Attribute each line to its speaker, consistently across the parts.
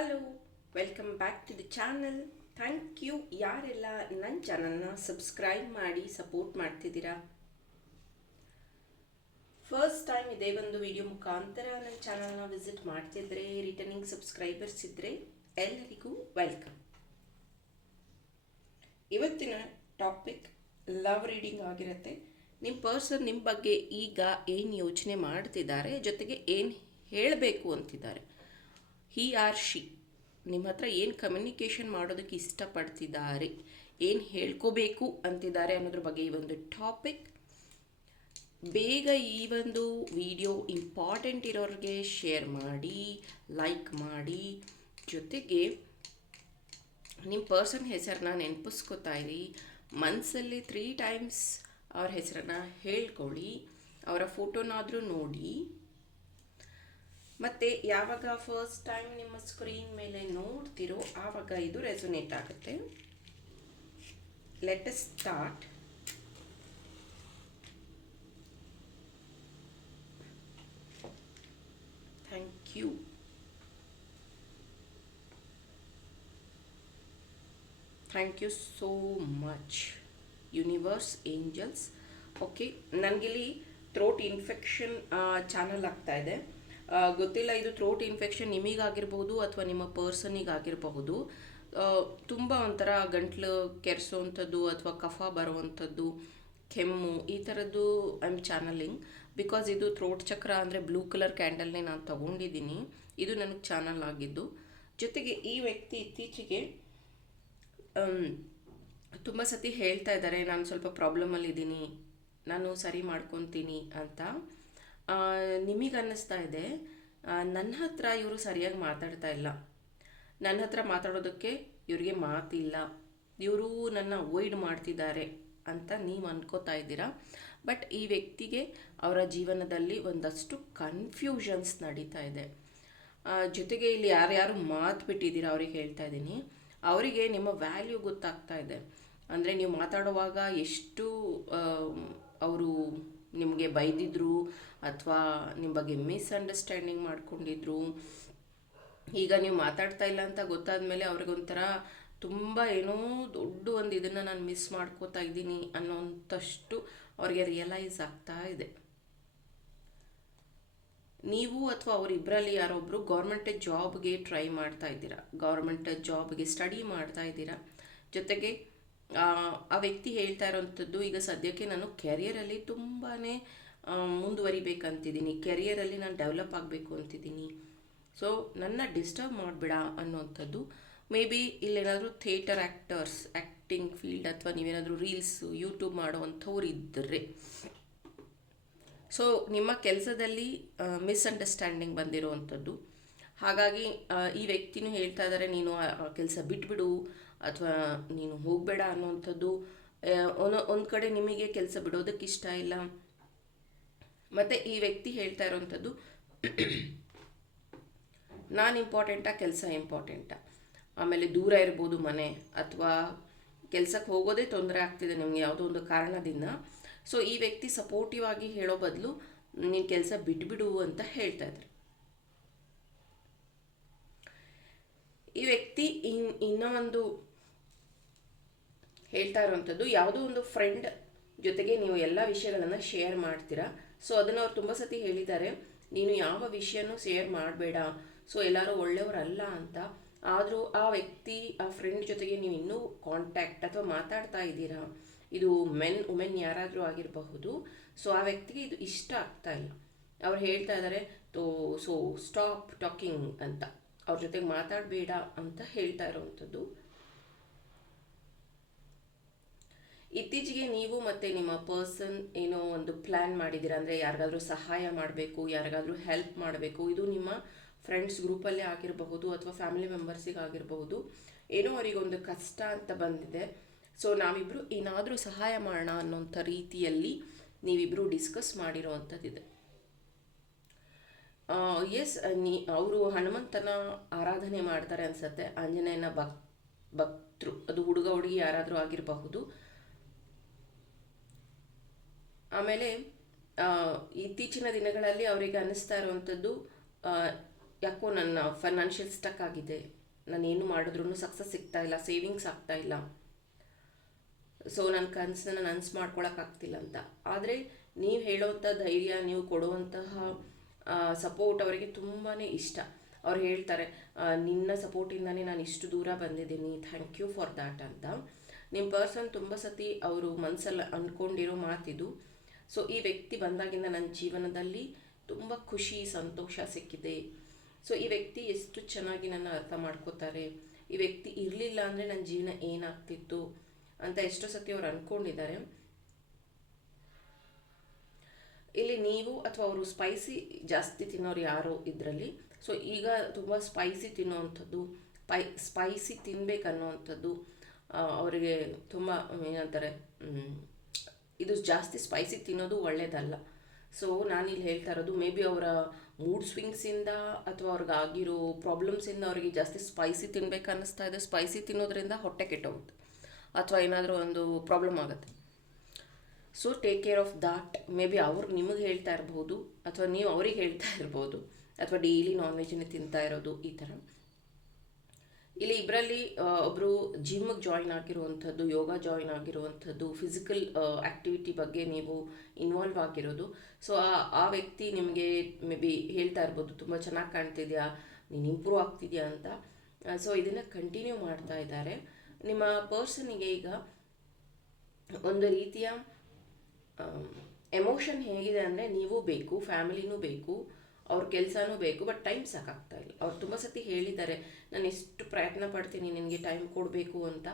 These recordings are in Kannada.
Speaker 1: Hello welcome back to the channel thank you ಯಾರೆಲ್ಲ ನನ್ನ ಚಾನಲ್ನ ಸಬ್ಸ್ಕ್ರೈಬ್ ಮಾಡಿ ಸಪೋರ್ಟ್ ಮಾಡ್ತಿದ್ದೀರಾ? ಫಸ್ಟ್ ಟೈಮ್ ಇದೇ ಒಂದು ವಿಡಿಯೋ ಮುಖಾಂತರ ನನ್ನ ಚಾನಲ್ನ ವಿಸಿಟ್ ಮಾಡ್ತಿದ್ರೆ ರಿಟರ್ನಿಂಗ್ ಸಬ್ಸ್ಕ್ರೈಬರ್ಸ್ ಇದ್ದರೆ ಎಲ್ಲರಿಗೂ ವೆಲ್ಕಮ್ ಇವತ್ತಿನ ಟಾಪಿಕ್ ಲವ್ ರೀಡಿಂಗ್ ಆಗಿರುತ್ತೆ. ನಿಮ್ಮ ಪರ್ಸನ್ ನಿಮ್ಮ ಬಗ್ಗೆ ಈಗ ಏನು ಯೋಚನೆ ಮಾಡ್ತಿದ್ದಾರೆ, ಜೊತೆಗೆ ಏನು ಹೇಳಬೇಕು ಅಂತಿದ್ದಾರೆ. ಹಿ ಆರ್ ಶಿ ನಿಮ್ಮ ಹತ್ರ ಏನು ಕಮ್ಯುನಿಕೇಷನ್ ಮಾಡೋದಕ್ಕೆ ಇಷ್ಟಪಡ್ತಿದ್ದಾರೆ? ಏನು ಹೇಳ್ಕೋಬೇಕು ಅಂತಿದ್ದಾರೆ ಅನ್ನೋದ್ರ ಬಗ್ಗೆ ಈ ಒಂದು ಟಾಪಿಕ್ ಬೇಗ ಈ ಒಂದು ವಿಡಿಯೋ ಇಂಪಾರ್ಟೆಂಟ್ ಇರೋರಿಗೆ ಶೇರ್ ಮಾಡಿ ಲೈಕ್ ಮಾಡಿ. ಜೊತೆಗೆ ನಿಮ್ಮ ಪರ್ಸನ್ ಹೆಸರನ್ನ ನೆನಪಿಸ್ಕೋತಾ ಇರಿ. ಮನಸ್ಸಲ್ಲಿ ತ್ರೀ ಟೈಮ್ಸ್ ಅವ್ರ ಹೆಸರನ್ನು ಹೇಳ್ಕೊಳ್ಳಿ. ಅವರ ಫೋಟೋನಾದರೂ ನೋಡಿ. ಮತ್ತು ಯಾವಾಗ ಫಸ್ಟ್ ಟೈಮ್ ನಿಮ್ಮ ಸ್ಕ್ರೀನ್ ಮೇಲೆ ನೋಡ್ತಿರೋ ಆವಾಗ ಇದು ರೆಸೊನೇಟ್ ಆಗುತ್ತೆ. Let start thank you thank you so much universe angels okay ನನಗಿಲ್ಲಿ throat infection channel ಆಗ್ತಾ ಇದೆ. ಗೊತ್ತಿಲ್ಲ, ಇದು ಥ್ರೋಟ್ ಇನ್ಫೆಕ್ಷನ್ ನಿಮಗಾಗಿರ್ಬೋದು ಅಥವಾ ನಿಮ್ಮ ಪರ್ಸನಿಗಾಗಿರಬಹುದು ತುಂಬ ಒಂಥರ ಗಂಟ್ಲು ಕೆರೆಸೋವಂಥದ್ದು ಅಥವಾ ಕಫ ಬರುವಂಥದ್ದು, ಕೆಮ್ಮು, ಈ ಥರದ್ದು ಐ ಆಮ್ ಚಾನಲಿಂಗ್ ಬಿಕಾಸ್ ಇದು ಥ್ರೋಟ್ ಚಕ್ರ ಅಂದರೆ ಬ್ಲೂ ಕಲರ್ ಕ್ಯಾಂಡಲ್ನೇ ನಾನು ತಗೊಂಡಿದ್ದೀನಿ. ಇದು ನನಗೆ ಚಾನಲ್ ಆಗಿದ್ದು. ಜೊತೆಗೆ ಈ ವ್ಯಕ್ತಿ ಇತ್ತೀಚೆಗೆ ತುಂಬ ಸತಿ ಹೇಳ್ತಾ ಇದ್ದಾರೆ, ನಾನು ಸ್ವಲ್ಪ ಪ್ರಾಬ್ಲಮಲ್ಲಿದ್ದೀನಿ ನಾನು ಸರಿ ಮಾಡ್ಕೊತೀನಿ ಅಂತ. ನಿಮಗೆ ಅನ್ನಿಸ್ತಾ ಇದೆ ನನ್ನ ಹತ್ರ ಇವರು ಸರಿಯಾಗಿ ಮಾತಾಡ್ತಾ ಇಲ್ಲ. ನನ್ನ ಹತ್ರ ಮಾತಾಡೋದಕ್ಕೆ ಇವರಿಗೆ ಮಾತಿಲ್ಲ. ಇವರು ನನ್ನ ಅವಾಯ್ಡ್ ಮಾಡ್ತಿದ್ದಾರೆ ಅಂತ ನೀವು ಅನ್ಕೋತಾ ಇದ್ದೀರಾ? ಬಟ್ ಈ ವ್ಯಕ್ತಿಗೆ ಅವರ ಜೀವನದಲ್ಲಿ ಒಂದಷ್ಟು ಕನ್ಫ್ಯೂಷನ್ಸ್ ನಡೀತಾ ಇದೆ. ಜೊತೆಗೆ ಇಲ್ಲಿ ಯಾರ್ಯಾರು ಮಾತು ಬಿಟ್ಟಿದ್ದೀರಾ ಅವ್ರಿಗೆ ಹೇಳ್ತಾ ಇದ್ದೀನಿ. ಅವರಿಗೆ ನಿಮ್ಮ ವ್ಯಾಲ್ಯೂ ಗೊತ್ತಾಗ್ತಾ ಇದೆ. ಅಂದರೆ ನೀವು ಮಾತಾಡುವಾಗ ಎಷ್ಟು ಅವರು ನಿಮಗೆ ಬೈದಿದ್ರು ಅಥವಾ ನಿಮ್ಮ ಬಗ್ಗೆ ಮಿಸ್ಅಂಡರ್ಸ್ಟ್ಯಾಂಡಿಂಗ್ ಮಾಡ್ಕೊಂಡಿದ್ರು. ಈಗ ನೀವು ಮಾತಾಡ್ತಾ ಇಲ್ಲ ಅಂತ ಗೊತ್ತಾದ ಮೇಲೆ ಅವ್ರಿಗೊಂಥರ ತುಂಬ ಏನೋ ದೊಡ್ಡ ಒಂದು ಇದನ್ನು ನಾನು ಮಿಸ್ ಮಾಡ್ಕೋತಾ ಇದ್ದೀನಿ ಅನ್ನೋಂಥಷ್ಟು ಅವ್ರಿಗೆ ರಿಯಲೈಸ್ ಆಗ್ತಾ ಇದೆ. ನೀವು ಅಥವಾ ಅವರಿಬ್ಬರಲ್ಲಿ ಯಾರೊಬ್ಬರು ಗೌರ್ಮೆಂಟ್ ಜಾಬ್ಗೆ ಟ್ರೈ ಮಾಡ್ತಾ ಇದ್ದೀರಾ ಗೌರ್ಮೆಂಟ್ ಜಾಬ್ಗೆ ಸ್ಟಡಿ ಮಾಡ್ತಾ ಇದ್ದೀರಾ, ಜೊತೆಗೆ ಆ, ವ್ಯಕ್ತಿ ಹೇಳ್ತಾ ಇರೋವಂಥದ್ದು ಈಗ ಸದ್ಯಕ್ಕೆ ನಾನು ಕೆರಿಯರಲ್ಲಿ ತುಂಬಾ ಮುಂದುವರಿಬೇಕಂತಿದ್ದೀನಿ. ಕೆರಿಯರಲ್ಲಿ ನಾನು ಡೆವಲಪ್ ಆಗಬೇಕು ಅಂತಿದ್ದೀನಿ. ಸೊ ನನ್ನ ಡಿಸ್ಟರ್ಬ್ ಮಾಡಬೇಡ ಅನ್ನೋವಂಥದ್ದು. ಮೇ ಬಿ ಇಲ್ಲೇನಾದರೂ ಥಿಯೇಟರ್ ಆ್ಯಕ್ಟರ್ಸ್ ಆ್ಯಕ್ಟಿಂಗ್ ಫೀಲ್ಡ್ ಅಥವಾ ನೀವೇನಾದರೂ ರೀಲ್ಸು ಯೂಟ್ಯೂಬ್ ಮಾಡೋವಂಥವ್ರು ಇದ್ದರೆ ಸೊ ನಿಮ್ಮ ಕೆಲಸದಲ್ಲಿ ಮಿಸ್ಅಂಡರ್ಸ್ಟ್ಯಾಂಡಿಂಗ್ ಬಂದಿರೋವಂಥದ್ದು. ಹಾಗಾಗಿ ಈ ವ್ಯಕ್ತಿನೂ ಹೇಳ್ತಾ ಇದ್ದಾರೆ ನೀನು ಕೆಲಸ ಬಿಟ್ಬಿಡು ಅಥವಾ ನೀನು ಹೋಗಬೇಡ ಅನ್ನೋವಂಥದ್ದು ಒಂದು ಕಡೆ ನಿಮಗೆ ಕೆಲಸ ಬಿಡೋದಕ್ಕೆ ಇಷ್ಟ ಇಲ್ಲ. ಮತ್ತು ಈ ವ್ಯಕ್ತಿ ಹೇಳ್ತಾ ಇರೋವಂಥದ್ದು ನಾನು ಇಂಪಾರ್ಟೆಂಟಾ ಕೆಲಸ ಇಂಪಾರ್ಟೆಂಟಾ ಆಮೇಲೆ ದೂರ ಇರ್ಬೋದು ಮನೆ, ಅಥವಾ ಕೆಲಸಕ್ಕೆ ಹೋಗೋದೇ ತೊಂದರೆ ಆಗ್ತಿದೆ ನಿಮಗೆ ಯಾವುದೋ ಒಂದು ಕಾರಣದಿಂದ. ಸೊ ಈ ವ್ಯಕ್ತಿ ಸಪೋರ್ಟಿವ್ ಆಗಿ ಹೇಳೋ ಬದಲು ನೀನು ಕೆಲಸ ಬಿಟ್ಬಿಡು ಅಂತ ಹೇಳ್ತಾ ಇದ್ದಾರೆ ಈ ವ್ಯಕ್ತಿ ಇನ್ ಇನ್ನೂ ಒಂದು ಹೇಳ್ತಾ ಇರುವಂಥದ್ದು. ಯಾವುದೋ ಒಂದು ಫ್ರೆಂಡ್ ಜೊತೆಗೆ ನೀವು ಎಲ್ಲ ವಿಷಯಗಳನ್ನು ಶೇರ್ ಮಾಡ್ತೀರಾ. ಸೊ ಅದನ್ನು ಅವ್ರು ತುಂಬ ಸತಿ ಹೇಳಿದ್ದಾರೆ. ನೀನು ಯಾವ ವಿಷಯನೂ ಶೇರ್ ಮಾಡಬೇಡ. ಸೊ ಎಲ್ಲರೂ ಒಳ್ಳೆಯವರಲ್ಲ ಅಂತ. ಆದರೂ ಆ ವ್ಯಕ್ತಿ, ಆ ಫ್ರೆಂಡ್ ಜೊತೆಗೆ ನೀವು ಇನ್ನೂ ಕಾಂಟ್ಯಾಕ್ಟ್ ಅಥವಾ ಮಾತಾಡ್ತಾ ಇದ್ದೀರಾ. ಇದು ಮೆನ್ ವುಮೆನ್ ಯಾರಾದರೂ ಆಗಿರಬಹುದು. ಸೊ ಆ ವ್ಯಕ್ತಿಗೆ ಇದು ಇಷ್ಟ ಆಗ್ತಾ ಇಲ್ಲ. ಅವ್ರು ಹೇಳ್ತಾ ಇದ್ದಾರೆ, ತೋ ಸೊ ಸ್ಟಾಪ್ ಟಾಕಿಂಗ್ ಅಂತ. ಅವ್ರ ಜೊತೆಗೆ ಮಾತಾಡಬೇಡ ಅಂತ ಹೇಳ್ತಾ ಇರೋವಂಥದ್ದು. ಇತ್ತೀಚೆಗೆ ನೀವು ಮತ್ತು ನಿಮ್ಮ ಪರ್ಸನ್ ಏನೋ ಒಂದು ಪ್ಲ್ಯಾನ್ ಮಾಡಿದ್ದೀರಾ? ಅಂದರೆ ಯಾರಿಗಾದ್ರೂ ಸಹಾಯ ಮಾಡಬೇಕು, ಯಾರಿಗಾದ್ರೂ ಹೆಲ್ಪ್ ಮಾಡಬೇಕು, ಇದು ನಿಮ್ಮ ಫ್ರೆಂಡ್ಸ್ ಗ್ರೂಪಲ್ಲೇ ಆಗಿರಬಹುದು ಅಥವಾ ಫ್ಯಾಮಿಲಿ ಮೆಂಬರ್ಸಿಗೆ ಆಗಿರಬಹುದು. ಏನೋ ಅವರಿಗೊಂದು ಕಷ್ಟ ಅಂತ ಬಂದಿದೆ. ಸೊ ನಾವಿಬ್ಬರು ಏನಾದರೂ ಸಹಾಯ ಮಾಡೋಣ ಅನ್ನೋಂಥ ರೀತಿಯಲ್ಲಿ ನೀವಿಬ್ಬರು ಡಿಸ್ಕಸ್ ಮಾಡಿರೋವಂಥದ್ದಿದೆ. ಎಸ್ ನೀ, ಅವರು ಹನುಮಂತನ ಆರಾಧನೆ ಮಾಡ್ತಾರೆ ಅನ್ಸತ್ತೆ. ಆಂಜನೇಯನ ಭಕ್ ಭಕ್ತರು ಅದು ಹುಡುಗ ಹುಡುಗಿ ಯಾರಾದರೂ ಆಗಿರಬಹುದು. ಆಮೇಲೆ ಇತ್ತೀಚಿನ ದಿನಗಳಲ್ಲಿ ಅವರಿಗೆ ಅನ್ನಿಸ್ತಾ ಇರುವಂಥದ್ದು ಯಾಕೋ ನನ್ನ ಫೈನಾನ್ಷಿಯಲ್ ಸ್ಟಕ್ ಆಗಿದೆ. ನಾನು ಏನು ಮಾಡಿದ್ರೂ ಸಕ್ಸಸ್ ಸಿಗ್ತಾ ಇಲ್ಲ ಸೇವಿಂಗ್ಸ್ ಆಗ್ತಾ ಇಲ್ಲ. ಸೊ ನನ್ನ ಕನಸನ್ನ ಅನ್ಸ್ ಮಾಡ್ಕೊಳಕ್ಕಾಗ್ತಿಲ್ಲ ಅಂತ. ಆದರೆ, ನೀವು ಹೇಳೋವಂಥ ಧೈರ್ಯ, ನೀವು ಕೊಡುವಂತಹ ಸಪೋರ್ಟ್ ಅವರಿಗೆ ತುಂಬಾ ಇಷ್ಟ. ಅವ್ರು ಹೇಳ್ತಾರೆ ನಿನ್ನ ಸಪೋರ್ಟಿಂದನೇ ನಾನು ಇಷ್ಟು ದೂರ ಬಂದಿದ್ದೀನಿ ಥ್ಯಾಂಕ್ ಯು ಫಾರ್ ದ್ಯಾಟ್ ಅಂತ. ನಿಮ್ಮ ಪರ್ಸನ್ ತುಂಬ ಸತಿ ಅವರು ಮನಸ್ಸಲ್ಲಿ ಅಂದ್ಕೊಂಡಿರೋ ಮಾತಿದು ಸೊ ಈ ವ್ಯಕ್ತಿ ಬಂದಾಗಿಂದ ನನ್ನ ಜೀವನದಲ್ಲಿ ತುಂಬ ಖುಷಿ, ಸಂತೋಷ ಸಿಕ್ಕಿದೆ. ಸೊ ಈ ವ್ಯಕ್ತಿ ಎಷ್ಟು ಚೆನ್ನಾಗಿ ನನ್ನ ಅರ್ಥ ಮಾಡ್ಕೋತಾರೆ. ಈ ವ್ಯಕ್ತಿ ಇರಲಿಲ್ಲ ಅಂದರೆ ನನ್ನ ಜೀವನ ಏನಾಗ್ತಿತ್ತು ಅಂತ ಎಷ್ಟೋ ಸತಿ ಅವ್ರು ಅಂದ್ಕೊಂಡಿದ್ದಾರೆ ಇಲ್ಲಿ ನೀವು ಅಥವಾ ಅವರು ಸ್ಪೈಸಿ ಜಾಸ್ತಿ ತಿನ್ನೋರು ಯಾರೋ ಇದರಲ್ಲಿ. ಸೊ ಈಗ ತುಂಬ ಸ್ಪೈಸಿ ತಿನ್ನುವಂಥದ್ದು ಪೈ ಸ್ಪೈಸಿ ತಿನ್ನಬೇಕನ್ನುವಂಥದ್ದು ಅವರಿಗೆ ತುಂಬ, ಏನಂತಾರೆ ಇದು ಜಾಸ್ತಿ ಸ್ಪೈಸಿ ತಿನ್ನೋದು ಒಳ್ಳೆಯದಲ್ಲ ಸೊ ಇಲ್ಲಿ ಹೇಳ್ತಾ ಇರೋದು ಮೇ ಬಿ ಅವರ ಮೂಡ್ ಸ್ವಿಂಗ್ಸಿಂದ ಅಥವಾ ಅವ್ರಿಗೆ ಆಗಿರೋ ಪ್ರಾಬ್ಲಮ್ಸಿಂದ ಅವರಿಗೆ ಜಾಸ್ತಿ ಸ್ಪೈಸಿ ತಿನ್ಬೇಕು ಅನ್ನಿಸ್ತಾ ಇದೆ. ಸ್ಪೈಸಿ ತಿನ್ನೋದ್ರಿಂದ ಹೊಟ್ಟೆ ಕೆಟ್ಟೋಗುತ್ತೆ. ಅಥವಾ ಏನಾದರೂ ಒಂದು ಪ್ರಾಬ್ಲಮ್ ಆಗುತ್ತೆ. So take care of that may be ಅವ್ರು ನಿಮಗೆ ಹೇಳ್ತಾ ಇರ್ಬೋದು, ಅಥವಾ ನೀವು ಅವ್ರಿಗೆ ಹೇಳ್ತಾ ಇರ್ಬೋದು, ಅಥವಾ ಡೈಲಿ ನಾನ್ ವೆಜ್ನೇ ತಿಂತಾ ಇರೋದು ಈ ಥರ. ಇಲ್ಲಿ ಇಬ್ಬರಲ್ಲಿ ಒಬ್ಬರು ಜಿಮ್ಗೆ ಜಾಯಿನ್ ಆಗಿರುವಂಥದ್ದು, ಯೋಗ ಜಾಯಿನ್ ಆಗಿರುವಂಥದ್ದು ಫಿಸಿಕಲ್ ಆ್ಯಕ್ಟಿವಿಟಿ ಬಗ್ಗೆ ನೀವು ಇನ್ವಾಲ್ವ್ ಆಗಿರೋದು. ಸೊ ಆ ವ್ಯಕ್ತಿ ನಿಮಗೆ ಮೇ ಬಿ ಹೇಳ್ತಾ ಇರ್ಬೋದು, ತುಂಬ ಚೆನ್ನಾಗಿ ಕಾಣ್ತಿದ್ಯಾ, ನೀನು ಇಂಪ್ರೂವ್ ಆಗ್ತಿದ್ಯಾ ಅಂತ. ಸೊ ಇದನ್ನು ಕಂಟಿನ್ಯೂ ಮಾಡ್ತಾ ಇದ್ದಾರೆ. ನಿಮ್ಮ ಪರ್ಸನಿಗೆ ಈಗ ಒಂದು ರೀತಿಯ ಎಮೋಷನ್ ಹೇಗಿದೆ ಅಂದರೆ, ನೀವು ಬೇಕು ಫ್ಯಾಮಿಲಿನೂ ಬೇಕು ಅವ್ರ ಕೆಲಸನೂ ಬೇಕು ಬಟ್ ಟೈಮ್ ಸಾಕಾಗ್ತಾ ಇಲ್ಲ. ಅವ್ರು ತುಂಬ ಸತಿ ಹೇಳಿದ್ದಾರೆ, ನಾನು ಎಷ್ಟು ಪ್ರಯತ್ನ ಪಡ್ತೀನಿ, ನಿನಗೆ ಟೈಮ್ ಕೊಡಬೇಕು ಅಂತ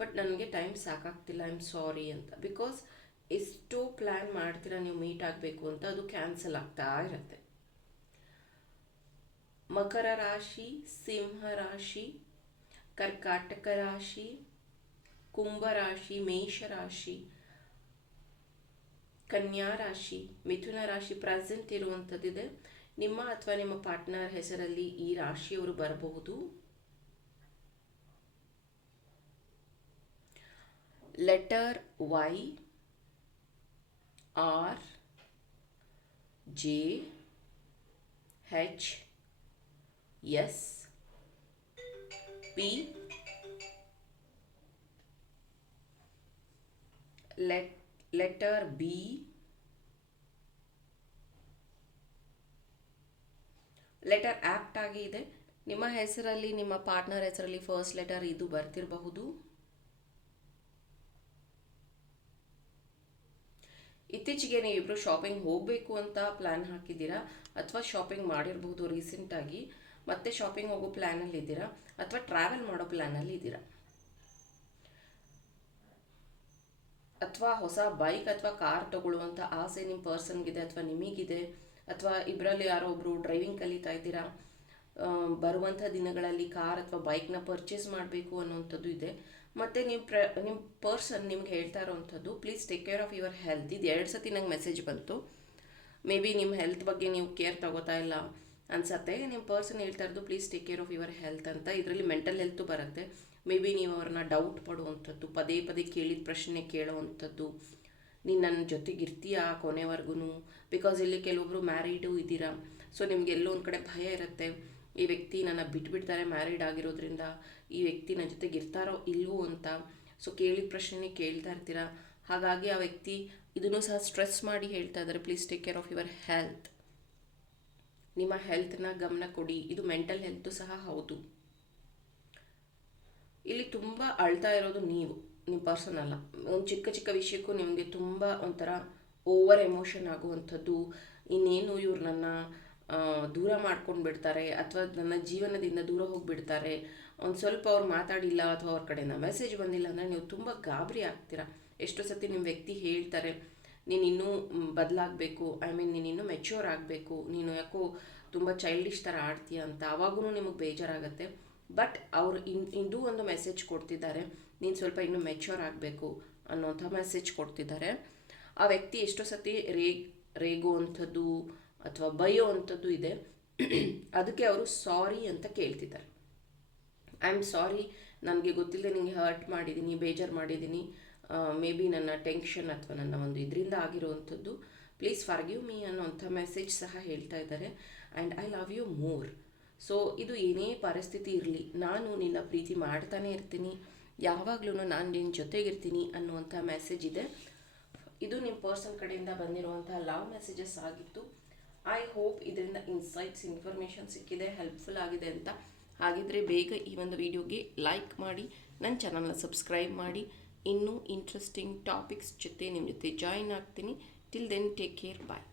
Speaker 1: ಬಟ್ ನನಗೆ ಟೈಮ್ ಸಾಕಾಗ್ತಿಲ್ಲ ಐ ಆಮ್ ಸಾರಿ ಅಂತ. ಬಿಕಾಸ್ ಎಷ್ಟು ಪ್ಲ್ಯಾನ್ ಮಾಡ್ತೀರಾ, ನೀವು ಮೀಟ್ ಆಗಬೇಕು ಅಂತ, ಅದು ಕ್ಯಾನ್ಸಲ್ ಆಗ್ತಾ ಇರುತ್ತೆ. ಮಕರ ರಾಶಿ, ಸಿಂಹ ರಾಶಿ, ಕರ್ಕಾಟಕ ರಾಶಿ, ಕುಂಭ ರಾಶಿ, ಮೇಷ ರಾಶಿ, ಕನ್ಯಾ ರಾಶಿ, ಮಿಥುನ ರಾಶಿ ಪ್ರೆಸೆಂಟ್ ಇರುವಂಥದ್ದಿದೆ ನಿಮ್ಮ ಅಥವಾ ನಿಮ್ಮ ಪಾರ್ಟ್ನರ್ ಹೆಸರಲ್ಲಿ ಈ ರಾಶಿಯವರು ಬರಬಹುದು? Letter Y, R, J, H, S, P. Letter letter letter apt ಆಗಿ ಇದೆ. ನಿಮ್ಮ ಹೆಸರಲ್ಲಿ, ನಿಮ್ಮ ಪಾರ್ಟ್ನರ್ ಹೆಸರಲ್ಲಿ ಫಸ್ಟ್ ಲೆಟರ್ ಇದು ಬರ್ತಿರಬಹುದು. ಇತ್ತೀಚೆಗೆ ನೀವಿಬ್ಬರು ಶಾಪಿಂಗ್ ಹೋಗಬೇಕು ಅಂತ ಪ್ಲ್ಯಾನ್ ಹಾಕಿದ್ದೀರಾ? ಅಥವಾ ಶಾಪಿಂಗ್ ಮಾಡಿರಬಹುದು ರೀಸೆಂಟಾಗಿ, ಮತ್ತೆ ಶಾಪಿಂಗ್ ಹೋಗೋ ಪ್ಲ್ಯಾನಲ್ಲಿ ಇದ್ದೀರಾ? ಅಥವಾ ಟ್ರಾವೆಲ್ ಮಾಡೋ ಪ್ಲ್ಯಾನಲ್ಲಿ ಇದ್ದೀರಾ? ಅಥವಾ ಹೊಸ ಬೈಕ್ ಅಥವಾ ಕಾರ್ ತಗೊಳ್ಳುವಂಥ ಆಸೆ ನಿಮ್ಮ ಪರ್ಸನ್ಗಿದೆ ಅಥವಾ ನಿಮಗಿದೆ? ಅಥವಾ ಇಬ್ಬರಲ್ಲಿ ಯಾರೋ ಒಬ್ಬರು ಡ್ರೈವಿಂಗ್ ಕಲಿತಾ ಇದ್ದೀರಾ ಬರುವಂಥ ದಿನಗಳಲ್ಲಿ ಕಾರ್ ಅಥವಾ ಬೈಕ್ನ ಪರ್ಚೇಸ್ ಮಾಡಬೇಕು ಅನ್ನೋವಂಥದ್ದು ಇದೆ. ಮತ್ತು ನೀವು ಪ್ರ ನಿಮ್ಮ ಪರ್ಸನ್ ನಿಮ್ಗೆ ಹೇಳ್ತಾ ಇರೋವಂಥದ್ದು please take care of your health ಇದು ಎರಡು ಸತಿ ನಂಗೆ ಮೆಸೇಜ್ ಬಂತು. ಮೇ ಬಿ ನಿಮ್ಮ ಹೆಲ್ತ್ ಬಗ್ಗೆ ನೀವು ಕೇರ್ ತಗೋತಾ ಇಲ್ಲ ಅನ್ಸತ್ತೆ. ನಿಮ್ಮ ಪರ್ಸನ್ ಹೇಳ್ತಾ ಇರೋದು please take care of your health ಅಂತ. ಇದರಲ್ಲಿ ಮೆಂಟಲ್ ಹೆಲ್ತು ಬರುತ್ತೆ. ಮೇ ಬಿ ನೀವು ಅವ್ರನ್ನ ಡೌಟ್ ಪಡುವಂಥದ್ದು, ಪದೇ ಪದೇ ಕೇಳಿದ ಪ್ರಶ್ನೆ ಕೇಳೋವಂಥದ್ದು ನೀನು ನನ್ನ ಜೊತೆಗೆ ಇರ್ತೀಯಾ ಕೊನೆವರೆಗೂ ಬಿಕಾಸ್ ಇಲ್ಲಿ ಕೆಲವೊಬ್ಬರು ಮ್ಯಾರಿಡು ಇದ್ದೀರಾ. ಸೊ ನಿಮ್ಗೆ ಎಲ್ಲೋ ಒಂದು ಕಡೆ ಭಯ ಇರುತ್ತೆ. ಈ ವ್ಯಕ್ತಿ ನನ್ನ ಬಿಟ್ಬಿಡ್ತಾರೆ ಮ್ಯಾರಿಡ್ ಆಗಿರೋದ್ರಿಂದ. ಈ ವ್ಯಕ್ತಿ ನನ್ನ ಜೊತೆಗೆ ಇರ್ತಾರೋ ಇಲ್ವೋ ಅಂತ. ಸೊ ಕೇಳಿದ ಪ್ರಶ್ನೆ ಕೇಳ್ತಾ ಇರ್ತೀರಾ? ಹಾಗಾಗಿ ಆ ವ್ಯಕ್ತಿ ಇದನ್ನು ಸಹ ಸ್ಟ್ರೆಸ್ ಮಾಡಿ ಹೇಳ್ತಾ ಇದ್ದಾರೆ. Please take care of your health ನಿಮ್ಮ ಹೆಲ್ತ್ನ ಗಮನ ಕೊಡಿ. ಇದು ಮೆಂಟಲ್ ಹೆಲ್ತು ಸಹ ಹೌದು. ಇಲ್ಲಿ ತುಂಬ ಅಳ್ತಾ ಇರೋದು ನೀವು. ನಿಮ್ಮ ಪರ್ಸನ್ ಅಲ್ಲ. ಒಂದು ಚಿಕ್ಕ ಚಿಕ್ಕ ವಿಷಯಕ್ಕೂ ನಿಮಗೆ ತುಂಬ ಒಂಥರ ಓವರ್ ಎಮೋಷನ್ ಆಗುವಂಥದ್ದು, ಇನ್ನೇನು ಇವ್ರು ನನ್ನ ದೂರ ಮಾಡ್ಕೊಂಡು ಬಿಡ್ತಾರೆ, ಅಥವಾ ನನ್ನ ಜೀವನದಿಂದ ದೂರ ಹೋಗಿಬಿಡ್ತಾರೆ, ಒಂದು ಸ್ವಲ್ಪ ಅವ್ರು ಮಾತಾಡಿಲ್ಲ ಅಥವಾ ಅವ್ರ ಕಡೆಯಿಂದ ಮೆಸೇಜ್ ಬಂದಿಲ್ಲ ಅಂದರೆ ನೀವು ತುಂಬ ಗಾಬರಿ ಆಗ್ತೀರಾ. ಎಷ್ಟೋ ಸತಿ ನಿಮ್ಮ ವ್ಯಕ್ತಿ ಹೇಳ್ತಾರೆ, ನೀನು ಇನ್ನೂ ಬದಲಾಗಬೇಕು ಐ ಮೀನ್ ನೀನು ಇನ್ನೂ ಮೆಚ್ಯೂರ್ ಆಗಬೇಕು, ನೀನು ಯಾಕೋ ತುಂಬ ಚೈಲ್ಡಿಶ್ ಥರ ಆಡ್ತೀಯ ಅಂತ ಅವಾಗೂ ನಿಮಗೆ ಬೇಜಾರಾಗುತ್ತೆ. ಬಟ್ ಅವರು ಇಂದೂ ಒಂದು ಮೆಸೇಜ್ ಕೊಡ್ತಿದ್ದಾರೆ. ನೀನು ಸ್ವಲ್ಪ ಇನ್ನೂ ಮೆಚ್ಯೂರ್ ಆಗಬೇಕು ಅನ್ನೋಂಥ ಮೆಸೇಜ್ ಕೊಡ್ತಿದ್ದಾರೆ. ಆ ವ್ಯಕ್ತಿ ಎಷ್ಟೋ ಸತಿ ರೇ ರೇಗೋ ಅಂಥದ್ದು ಅಥವಾ ಬಯೋ ಅಂಥದ್ದು ಇದೆ. ಅದಕ್ಕೆ ಅವರು ಸಾರಿ ಅಂತ ಕೇಳ್ತಿದ್ದಾರೆ. ಐ ಆಮ್ ಸಾರಿ ನನಗೆ ಗೊತ್ತಿಲ್ಲದೆ ನಿಮಗೆ ಹರ್ಟ್ ಮಾಡಿದ್ದೀನಿ, ಬೇಜಾರು ಮಾಡಿದ್ದೀನಿ. ಮೇ ಬಿ ನನ್ನ ಟೆನ್ಷನ್ ಅಥವಾ ನನ್ನ ಒಂದು ಇದರಿಂದ ಆಗಿರುವಂಥದ್ದು. ಪ್ಲೀಸ್ ಫಾರ್ಗಿವ್ ಮೀ ಅನ್ನೋಂಥ ಮೆಸೇಜ್ ಸಹ ಹೇಳ್ತಾ ಇದ್ದಾರೆ. And I love you more so ಇದು ಏನೇ ಪರಿಸ್ಥಿತಿ ಇರಲಿ, ನಾನು ನಿನ್ನ ಪ್ರೀತಿ ಮಾಡ್ತಾನೆ ಇರ್ತೀನಿ ಯಾವಾಗಲೂ ನಾನು ನಿನ್ನ ಜೊತೆಗಿರ್ತೀನಿ ಅನ್ನುವಂಥ ಮೆಸೇಜ್ ಇದೆ. ಇದು ನಿಮ್ಮ ಪರ್ಸನ್ ಕಡೆಯಿಂದ ಬಂದಿರುವಂಥ ಲವ್ ಮೆಸೇಜಸ್ ಆಗಿತ್ತು. ಐ ಹೋಪ್ ಇದರಿಂದ ಇನ್ಸೈಟ್ಸ್ ಇನ್ಫಾರ್ಮೇಷನ್ ಸಿಕ್ಕಿದೆ ಹೆಲ್ಪ್ಫುಲ್ ಆಗಿದೆ ಅಂತ. ಹಾಗಿದ್ರೆ ಬೇಗ ಈ ಒಂದು ವಿಡಿಯೋಗೆ ಲೈಕ್ ಮಾಡಿ, ನನ್ನ ಚಾನಲ್ನ ಸಬ್ಸ್ಕ್ರೈಬ್ ಮಾಡಿ. ಇನ್ನೂ ಇಂಟ್ರೆಸ್ಟಿಂಗ್ ಟಾಪಿಕ್ಸ್ ಜೊತೆ ನಿಮ್ಮ ಜೊತೆ ಜಾಯಿನ್ ಆಗ್ತೀನಿ. Till then take care bye